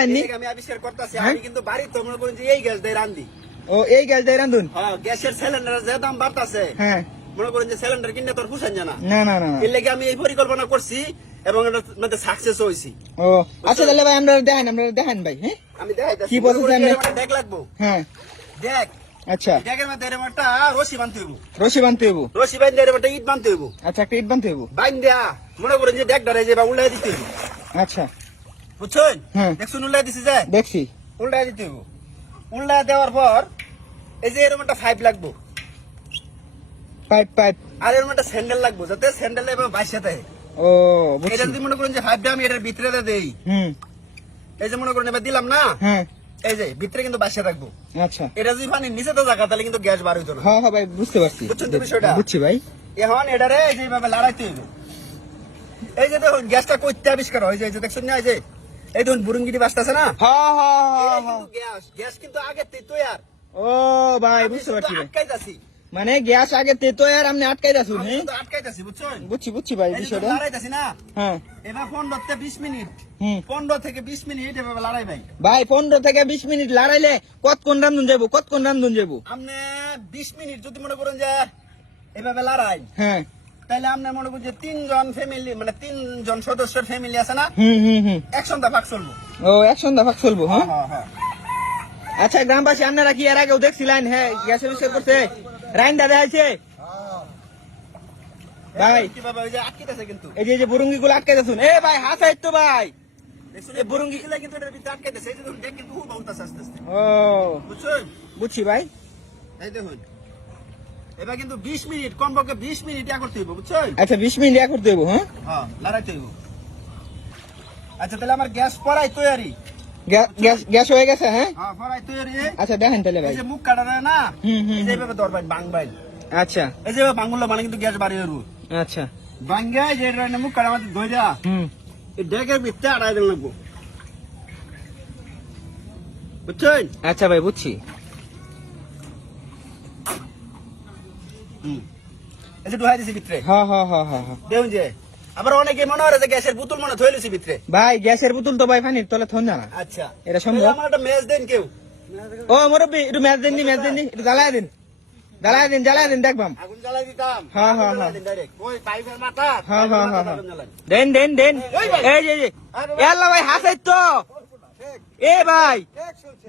আমি আবিষ্কার করতেছি হ্যাঁ? আমি কিন্তু বাড়ি তো মনে করেন যে এই গ্যাস দিয়ে রান্ধি। ও এই গ্যাস দিয়ে রান্ধুন হ্যাঁ গ্যাসের সিলিন্ডার যে দাম বাড়তাছে হ্যাঁ। মনে করেন যে সিলিন্ডার তোর পুষান জানা না। না না। এর লেগে আমি এই পরিকল্পনা করছি এবং এটা মধ্যে সাকসেস হয়েছি। ও আচ্ছা তাহলে ভাই আমরা দেখেন আমরা দেখেন ভাই হ্যাঁ? আমি দেখাই কি? দেখ লাগবো। হ্যাঁ। দেখ আচ্ছা। মধ্যে এরকম একটা রশি বানতে হইব। রশি বানতে হইব? রশি বান্ধে এরকম একটা ইট বানতে হইব। আচ্ছা একটা ইট বানতে হইব। বাইন দেয়া মনে করেন যে দেখ ধরে যে বা উল্লাই দিতে হইব। আচ্ছা। বুঝছেন? হ্যাঁ। দেখছুন উল্লাই দিছে যে। দেখছি। উল্লাই দিতে উল্লাই দেওয়ার পর এই যে এরকম একটা পাইপ লাগবো। পাইপ পাইপ আর এরকম একটা স্যান্ডেল লাগবো যাতে স্যান্ডেল এবার বাইসে থাকে ও এটা যদি মনে করেন যে পাইপটা আমি এটার ভিতরে দেই। হুম। এই যে মনে করেন এবার দিলাম না? হ্যাঁ। এই যে ভিতরে কিন্তু বাইসে থাকব। আচ্ছা। এটা যদি পানির নিচে তো জায়গা তাহলে কিন্তু গ্যাস বার হইতো না। হ্যাঁ হ্যাঁ ভাই বুঝতে পারছি। বুঝছেন বিষয়টা? বুঝছি ভাই। এখন এটারে এই যে এইভাবে লড়াইতে হইব। এই যে দেখুন গ্যাসটা কইতে আবিষ্কার হয়। যে এই যে দেখছেন না এই যে এই দেখুন বুরুঙ্গিটি বাসতেছে না? হ্যাঁ হ্যাঁ হ্যাঁ হ্যাঁ গ্যাস গ্যাস কিন্তু আগে তৈয়ার ও ভাই বুঝতে পারছি। আটকাইতাছি। মানে গ্যাস আগে তেতো আর হ্যাঁ কিন্তু আটকাইতাছি বুঝছেন? বুঝছি বুঝছি ভাই বিষয়টা। লড়াইতাছি না? হ্যাঁ এবার পনেরো থেকে বিশ মিনিট। হুম। পনেরো থেকে বিশ মিনিট এভাবে লড়াই ভাই। ভাই পনেরো থেকে বিশ মিনিট লড়াইলে কতক্ষণ রান্ধুন যাব কতক্ষণ রান্ধুন যাব আপনি বিশ মিনিট যদি মনে করেন যে এভাবে লড়াই। হ্যাঁ। তাহলে আপনি মনে করেন যে তিনজন ফ্যামিলি মানে তিনজন সদস্যের ফ্যামিলি আছে না? এক সন্ধ্যা ভাগ চলবো। ও এক সন্ধ্যা ভাগ চলবো হ্যাঁ? হ্যাঁ হ্যাঁ। আচ্ছা গ্রামবাসী আপনারা কি এর আগেও দেখছিলেন? হ্যাঁ গ্যাস আবিষ্কার করছে রাইন দাদা আছে ভাই। এই যে এই যে বুরুঙ্গি গুলো আটকাই দাসুন এ ভাই হাসাই তো ভাই। বুরুঙ্গি গুলা কিন্তু এটার ভিতরে দেখুন আস্তে আস্তে। ও। বুঝছেন? বুঝছি ভাই। এই দেখুন। এবার কিন্তু বিশ মিনিট কমপক্ষে বিশ মিনিট ইয়া করতে হইব বুঝছেন? আচ্ছা বিশ মিনিট ইয়া করতে দেবো হ্যাঁ? হ্যাঁ লড়াইতে হইব। আচ্ছা তাহলে আমার গ্যাস পড়াই তৈরি গ্যা- গ্যাস গ্যাস হয়ে গেছে হ্যাঁ? হ্যাঁ পড়াই তৈরি আচ্ছা দেখেন তাহলে ভাই। এই যে মুখ কাটারে না হুম, হুম, এইভাবে দরবাই বাংবাইল আচ্ছা। এই যে বাংলা মানে কিন্তু গ্যাস বাড়িয়ে রু আচ্ছা। বাঙ্গাই যে এটা মুখ কাটা আমাদের ধইরা হুম। এই ডেকের ভিতরে আড়াই দিন লাগবো। বুঝছেন? আচ্ছা ভাই বুঝছি। হুম এই যে দিছি ভিতরে। হ্যাঁ হ্যাঁ হ্যাঁ হ্যাঁ হ্যাঁ। যে আবার অনেকে মনে হয় যে গ্যাসের বোতল মনে থইলে ভিতরে। ভাই গ্যাসের বোতল তো ভাই পানির তলে থন না আচ্ছা। এটা সম্ভব? তাহলে আমার একটা মেজ দেন কেউ। ও মুরব্বী একটু ম্যাচ দিন নি ম্যাচ দিন নি একটু জ্বালায় দিন। জ্বালায় দিন জ্বালায় দিন দেখবাম আগুন জ্বালাই দিতাম। হ্যাঁ, হ্যাঁ, আগুন জ্বালাই হ্যাঁ। দিন ওই পাইপের মাথা। হ্যাঁ, হ্যাঁ, হ্যাঁ, দেন। দেন দেন ভাই। এই যে এই আল্লাহ ভাই হাসাই তো। এ ভাই।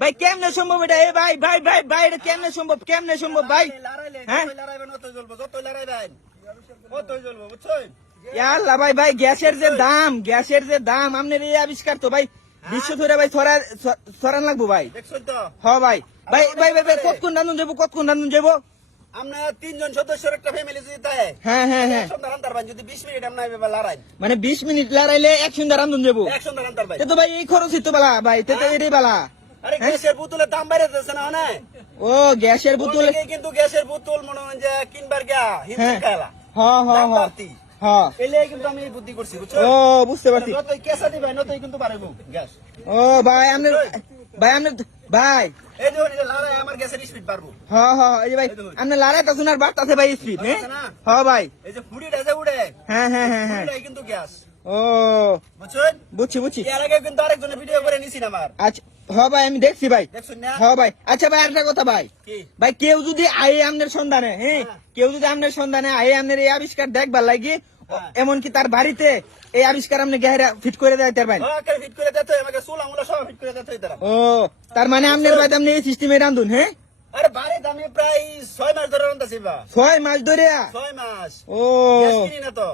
ভাই কেমনে সম্ভব এটা? এ ভাই ভাই ভাই ভাই এটা কেমনে সম্ভব? কেমনে সম্ভব ভাই? হ্যাঁ? আল্লাহ ভাই ভাই গ্যাসের যে দাম গ্যাসের যে দাম আপনার এই আবিষ্কার তো ভাই বিশ্ব ধরে ভাই ছড়া ছড়ান লাগবো ভাই। হ ভাই। ভাই ভাই ভাই কতক্ষণ রান্ধুন যাব কতক্ষণ রান্ধুন যাব? আমরা তিনজন সদস্যের একটা ফ্যামিলি যদি হ্যাঁ হ্যাঁ হ্যাঁ। এক সন্ধ্যা রান্তার যদি বিশ মিনিট আমরা এভাবে লড়াই। মানে বিশ মিনিট লড়াইলে এক সুন্দর রান্ধুন যাব এক সন্ধ্যা। তো ভাই এই খরচ তো বালা ভাই তো এটাই বালা। আরে হ্যাঁ? গ্যাসের বোতলের দাম যাচ্ছে না অনেক ও গ্যাসের বোতল কিন্তু গ্যাসের বোতল মনে হয় যে কিনবার গিয়া হিমশিম হ্যাঁ। হ্যাঁ হ্যাঁ হ্যাঁ হ্যাঁ কিন্তু আমি এই বুদ্ধি করছি বুঝছ? ও বুঝতে পারছি। যতই কেসা দিবেন নতই কিন্তু পারব গ্যাস। ও ভাই আপনার ভাই আপনার ভাই। এই দেখুন এটা লড়াই আমার গ্যাসের স্পিড পারব হ্যাঁ হ্যাঁ এই যে ভাই তো শোনার স্পিড হ্যাঁ? হ্যাঁ ভাই। এই যে উড়ে। হ্যাঁ হ্যাঁ হ্যাঁ হ্যাঁ। কিন্তু গ্যাস। ও। বুঝছেন? বুঝছি বুঝছি। এর আগে কিন্তু আরেকজনে ভিডিও করে নিছি না আমার। আচ্ছা হ্যাঁ ভাই আমি দেখছি ভাই। হ্যাঁ ভাই। আচ্ছা ভাই একটা কথা ভাই। ভাই কেউ যদি আয়ে আমনের সন্ধানে হ্যাঁ? হ্যাঁ। কেউ যদি আমনের সন্ধানে আয়ে আমনের এই আবিষ্কার দেখবার লাগি হ্যাঁ। এমনকি তার বাড়িতে এই আবিষ্কার আপনি গেহরা ফিট করে দেয় তার ভাই ফিট করে দিতে আমাকে চুল আঙুলা সব ফিট করে দিতে ও তার মানে আমনের বাড়িতে আপনি এই সিস্টেমে রান্ধুন হ্যাঁ? আরে বাড়িতে আমি প্রায় ছয় মাস ধরে ছয় মাস ধরে ছয় মাস। ও। না তো।